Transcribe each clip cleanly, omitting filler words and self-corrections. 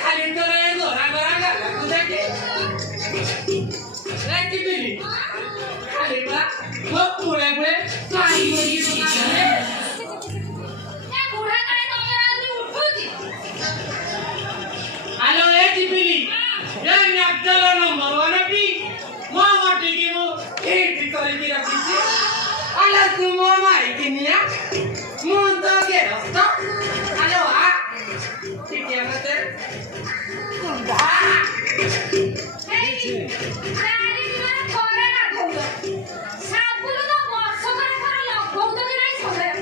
खाली तो रे गोरा गोरा गाला कुदाके राती बिली खाली बा वो पुळे पुळे काही होई नाही त्या बुढाकडे कमरावरती उठवती हॅलो ए टिपिली ए मी आपल्याला नंबर 1 टी मो वाटली की मो हे टिकली की राखीची आला तू मो माहिती निया मो तो गेलो हॅलो आ ठीक आहे ना ते कुंडा नाही राणी मला थोडे आठवलं साबुल तो वर्षकडे खरं लपवतो की नाही सगळं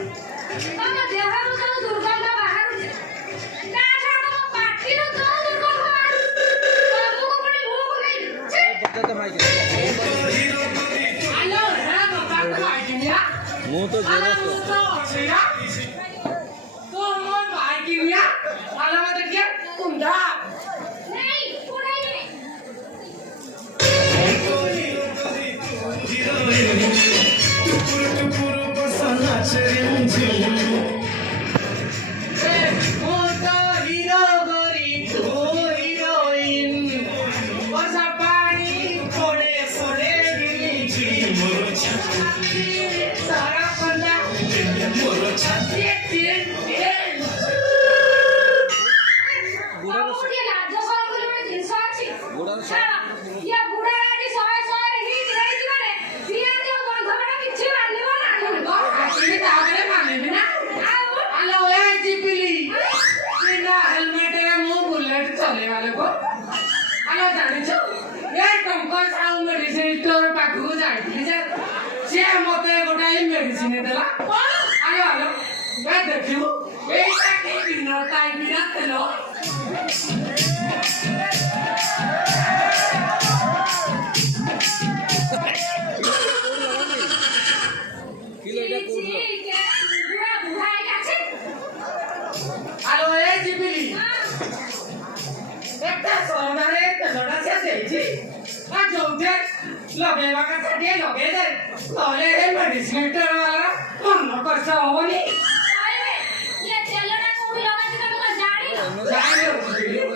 तम देहारू तो दुर्गंध बाहेर ତା ଛଡ଼ା ତମ ପାଟିରୁ ତ ଦୁର୍ଗନ୍ଧ ବାହାରୁ ତମକୁ ପୁଣି ମୁହଁକୁ ନେଇ हॅलो रे बाबा माहिती निया ମୁଁ ତ आला ଜୋର मो तो सेना तो मो माहिती निया आला मत के कुंडा नाही पुढे ये मोठा हिरो गोरी तू हिरोईन वर्षा पाणी थोडे थोडे गिरीची सारा पंडा ତମକୁ ଟିକେ ଲାଜ ସରମ ବୋଲି ଗୋଟେ ଜିନିଷ ଅଛି ଛାଡ଼ ଇଏ ବୁଢ଼ାଟା ଆଜି 100 ହିଟ୍ ହେଇଛି ମାନେ ପିଆଜ ଆଉ ଗନ୍ଧଟା କିଛି ମାନିବ ନାହିଁ ଆସିକି ତାପରେ ମାନିବି ନା ହ୍ୟାଲୋ ଏ ଜିପିଲି ବିନା ହେଲମେଟରେ ମୁଁ ବୁଲେଟ ଚଲେଇବା ଲୋକ ହ୍ୟାଲୋ ଜାଣିଛ ଏ ଟଙ୍କା ସାହୁ ମେଡିସିନ ଷ୍ଟୋର ପାଖକୁ ଯାଇଥିଲି ଯେ ସିଏ ମତେ ଗୋଟାଏ ମେଡିସିନ ଦେଲା ହ୍ୟାଲୋ ହ୍ୟାଲୋ ଏ ଦେଖିବୁ ଏଇଟା କି ଦିନ ଟାଇପିର ତେଲ ହ୍ୟାଲୋ ଏ ଜିପିଲି একটা সরদারে তেলটা শেষ হয়েছি আর যৌথে লগাইবা কথা দিয়ে লগাই দে তাহলে এই মেডিসিনটার বালা মন কষ্ট হবনি ଇଏ ତେଲଟା କୋଉଠି ଲଗାନ୍ତି ତମେ କଣ ଜାଣିନ ଜାଣିଲ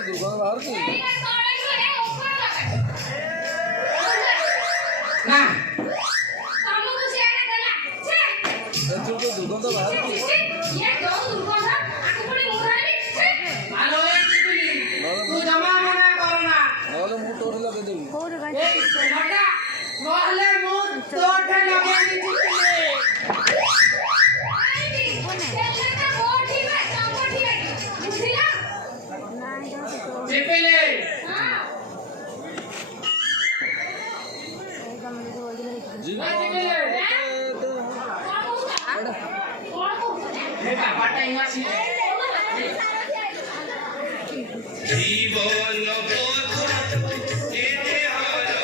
ଦୁର୍ଗନ୍ଧ ବାହାରୁଛି ଏଇଟା ତଳେ ନୁହେଁ ଉପରେ ଲଗାନ୍ତି ନା ତମକୁ ସିଆଡେ ଦେଲା ଛେ ଏଥିରୁ ତ ଦୁର୍ଗନ୍ଧ ବାହାରୁଛି ଇଏ ଯୋଉ ଦୁର୍ଗନ୍ଧ ଆକୁ ପୁଣି ମୁଁ ଧରିବି ଛେ হ্যালো এ জিপিলি তু জমা মনা কর না ନହେଲେ ମୁଁ ତୋଠି ଲଗେଇଦେବି এই তেলটা নহলে মু তোঠে লগাই দিছিলি ଆଇବି ତେଲଟା କୋଉଠି ବେ ତମଠି ବେ ବୁଝିଲ জিপিলি ହଁ জিপিলি କଣ କହୁଛ ଏ ବାବାଟା ଇମାସି জীবন পথ এতে হারা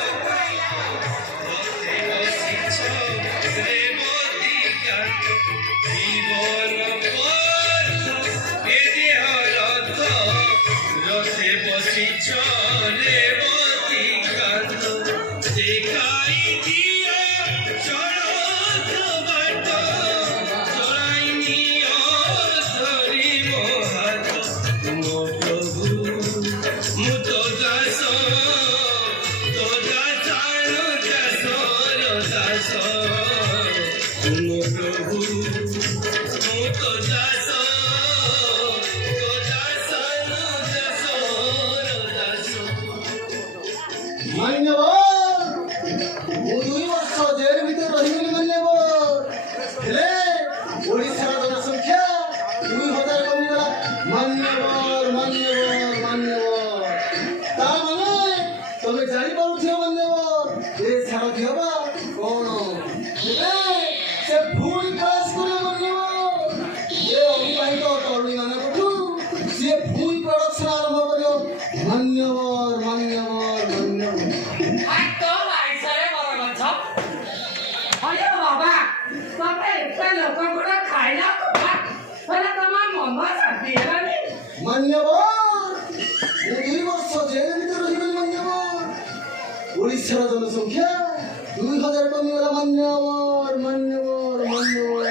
রথে বসিছ রেবতী কান্ত জীবন পথ এতে হারা রথে বসিছ রেবতী কান্ত দেখাই দিয়া চরত বাট চড়াই নিয় ধরিব হাত মো প্রভু মু তো দাস দাস মো প্রভু মু তো দাস দাস মান্যবর ମୁଁ 2 ବର୍ଷ ଜେଲ ଭିତରେ ରହିଗଲି ମାନ୍ୟବର ହେଲେ ଓଡ଼ିଶାର ଜନସଂଖ୍ୟା 2000 କମିଗଲା ମାନ୍ୟବର ମାନ୍ୟବର ମାନ୍ୟବର ତା ମାନେ ତମେ ଜାଣିପାରୁଥିବ ମାନ୍ୟବର ଏ ସାରଥି ହବା କ'ଣ ହେଲେ ସେ ଭୁଲ କ୍ଲାସ କଲେ ମାନ୍ୟବର ଏ ଅବିବାହିତ ତରୁଣୀ ମାନଙ୍କଠୁ ସିଏ ଭୁଲ ପ୍ରଡକ୍ସନ ଆରମ୍ଭ କରିବ ମାନ୍ୟବର ମାନ୍ୟବର ମାନ୍ୟବର আর তো লাইসারে বড় কথা আরে বাবা তবে একটা লোক গুলো খাইলা কথা তাহলে তোমার মন শান্তি হেলানি ମାନ୍ୟବର ମୁଁ 2 ବର୍ଷ ଜେଲ ଭିତରେ ରହିଗଲି ମାନ୍ୟବର ଓଡ଼ିଶାର ଜନସଂଖ୍ୟା 2000 କମିଗଲା ମାନ୍ୟବର ମାନ୍ୟବର ମାନ୍ୟବର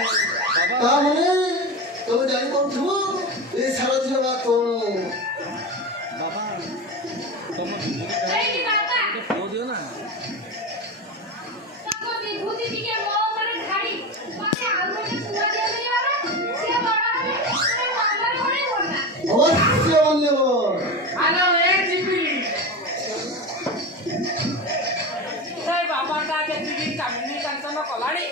ତା ମାନେ ତମେ ଜାଣିପାରୁଥିବ ଏ ସାରଥି ହବା କ'ଣ ଏଇଠି ବାବା ପୁଅ ଦିଅ ନା ତାଙ୍କ ବିଭୂତି ଟିକେ ମୋ ଉପରେ ଢାଳି ମତେ ଆଉ ଗୋଟେ ପୁଅ ଦିଅନ୍ତି ବାବା ସିଏ ବଡ଼ ହେଲେ ଗୋଟେ ନମ୍ବର ଭଳି ହୁଅନ୍ତା ଅବଶ୍ୟ ମାନ୍ୟବର ଆଲୋ ଏ ଜିପିଲି ସେ ବାବାଟା ଯେତିକି କାମିନୀ କାଞ୍ଚନ କଲାଣି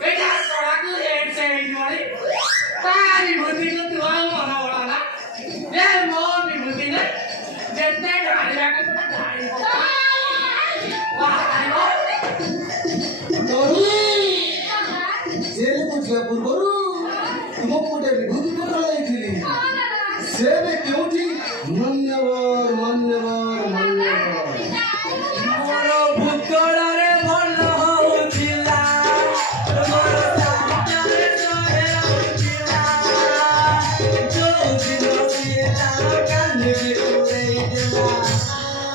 ଏଇଟା ସଡ଼ାକୁ ହେଡ୍ ସେ ହେଇଯିବଣି ତା ବିଭୂତିକୁ ତୁ ଆଉ ମନ ବଳାନା ଏ ମୋ ବିଭୂତିରେ ଯେତେ ଢାଳିବାକୁ ତୁ ଢାଳିବ ବାହାରିବ ଜେଲକୁ ଯିବା ପୂର୍ବରୁ ତୁମକୁ ଗୋଟେ ବିଭୂତି ପତ୍ର ଦେଇଥିଲି ସେ ଏବେ କେଉଁଠି ମାନ୍ୟବର ମାନ୍ୟବର ମାନ୍ୟବର ମୋର ଭୂତଳରେ ଭଲ ହଉଥିଲା ମୋର ସାହିତ୍ୟରେ ଶହେ ହଉଥିଲା ଯୋଉଦିନ ସିଏ ତାର କାନ୍ଦିକି ଉଡ଼େଇଦେଲା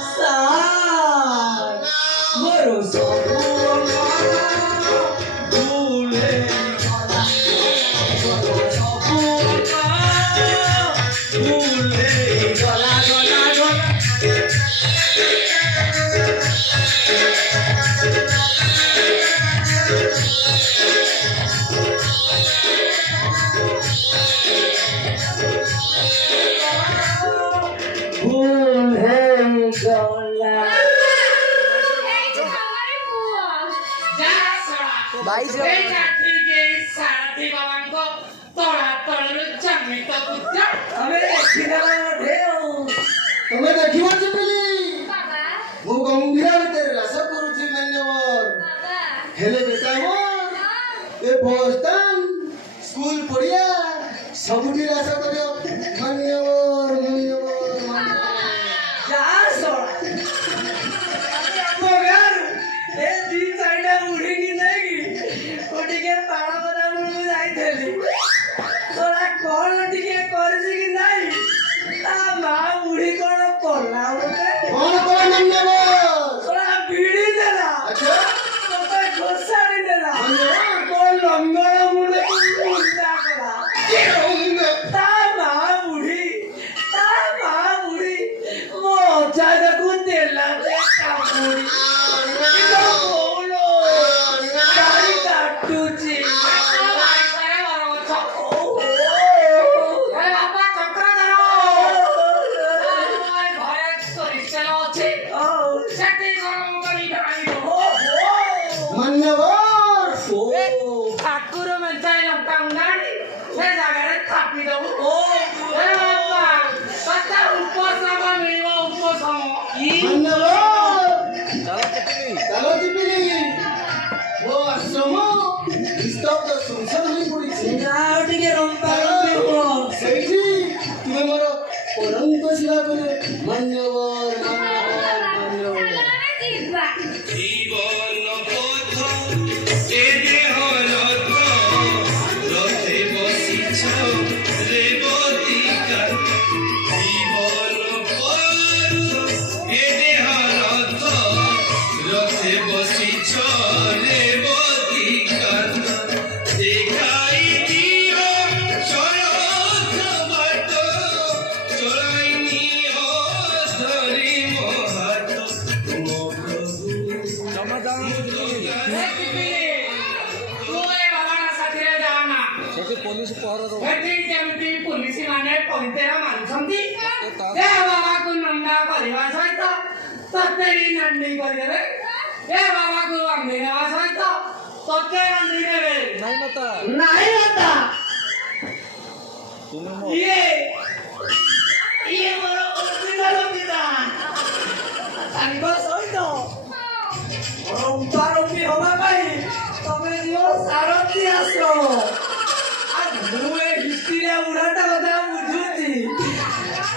ସାର୍ ମୋର ସବୁ ଭୁଲେଇଗଲା ସବୁ ଭୁଲେଇଗଲା ଗଲା ଗଲା ভুল হয়ে গলা ଏଇଠି ତମରି ପୁଅ যা সড়া বাইশ এইটা ঠিক এই সারথি বাবাଙ୍କ ତଳା ତଳରୁ ଜମିତ କୁତ୍ତା ଆମେ ଦେଖିଦେବା ବୋଧେ ଆଉ ତମେ ଦେଖିବ ଚିପିଲି ବାବା ମୁଁ ଗମ୍ଭୀର ଭିତରେ ରାସ କରୁଛି ମାନ୍ୟବର ବାବା ହେଲେ ବେଟା ମୋର ଏ ବସ୍ ଷ୍ଟାଣ୍ଡ ସ୍କୁଲ ପଡ଼ିଆ ସବୁଠି ରାସ କରିବ ମାନ୍ୟବର ମାନ୍ୟବର ମାନ୍ୟବର ଯା ସଳା ଆମ ଗାଁରୁ ଏ ଦି ଚାରିଟା ବୁଢ଼ୀକି ନେଇକି ମୁଁ ଟିକେ ପାଳ ବଦାମକୁ ଯାଇଥିଲି ତୋରା କଣ ଟିକେ କରିଛି କି ନାଇଁ ତା ମା ବୁଢ଼ୀ କଣ କଲା ଗୋଟେ କଣ କର ମାନ୍ୟବର ତୋରା ବିଡ଼ି ଦେଲା ଆଚ୍ଛା ତୋତେ ଘୋଷାଡ଼ି ଦେଲା ମାନ୍ୟବର ମୋ ଲଙ୍ଗଳ ମୁଣ୍ଡକୁ ମୁଣ୍ଡା କଲା ତା ମା ବୁଢ଼ୀ ମୋ ଅଜାକୁ ଦେଲା ଯେ କାମୁଡ଼ି ଗାଡ଼ି କାଟୁଛି ମାନ୍ୟବର ଠାକୁର ମେଞ୍ଚାଇ ଲଙ୍କା ମୁଣ୍ଡାଣି ସେ ଜାଗାରେ ଥାପି ଦବୁ ଏ ବାପା ତତେ ଉପଶମ ମିଳିବ ଉପଶମ ମାନ୍ୟବର ଚାଲ ଚିପିଲି ଚାଲ ଚିପିଲି ମୋ ଆଶ୍ରମ ନିସ୍ତବ୍ଧ ସୁନସାନ ହୋଇ ପଡ଼ିଛି ଆଉ ଟିକେ ରମ୍ପା ରମ୍ପି ହୁଅ ସେଇଠି ତୁମେ ମୋର ଅନନ୍ତ ସେବା କଲେ ମାନ୍ୟବର ମାନ୍ୟବର ମାନ୍ୟବର ଚାଲରେ ଯିବା জীবন পথ এ দেহ রথ রথে বসিছ রেবতী কান্ত জীবন পথ এ দেহ রথ রথে বসিছ রেবতী কান্ত দেখাই দিও চরথ বাট চড়াই নিও ধরি মহাত মো প্রভু জমা দাও ତୁ ଏ ବାବାଟା ସାଥିରେ ଯାଆନା ସେଠି ପୋଲିସ ପହରା ଦବ ଏଠି ଯେମିତି ପୋଲିସ ମାନେ ପଇତେରା ମାରୁଛନ୍ତି ଏ ବାବାକୁ ନଣ୍ଡା କରିବା ସହିତ ତତେ ବି ନଣ୍ଡି କରିଦେବେ ଏ ବାବାକୁ ବାନ୍ଧି ଦେବା ସହିତ ତତେ ବାନ୍ଧି ଦେବେ ନାଇଁ ମାତା ନାଇଁ ମାତା ତୁମେ ମୋ ଇଏ ମୋର ଅରିଜିନାଲ ପିତା ତାଙ୍କ ସହିତ ରମ୍ପାରମ୍ପି ହବା ପାଇଁ ତମେ ଦିଅ ସାରଥି ଆଶ୍ରମ ଆଉ ମୁଁ ଏ ହିଷ୍ଟ୍ରିଆ ବୁଢ଼ାଟା କଥା ବୁଝୁଛି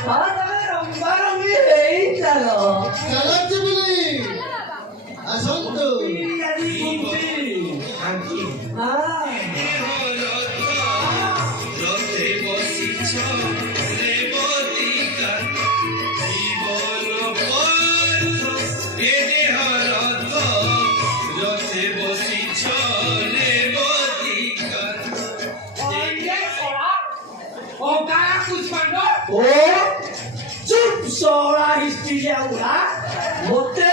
ହଁ ତମେ ରମ୍ପାରମ୍ପି ହେଇ ଚାଲ ଚାଲ ଚିପିଲି ଆସନ୍ତୁ ଆଜି କୁମ୍ପି ହଁ রথে বসিছ রেবতী কান্ত জীবন পথ এ দেহ রথ রথে বসিছ রেবতী কান্ত o cara puspando ଓ ଚୁପ୍ 16 ହିଷ୍ଟ୍ରି ଯାଉଲା ମୋତେ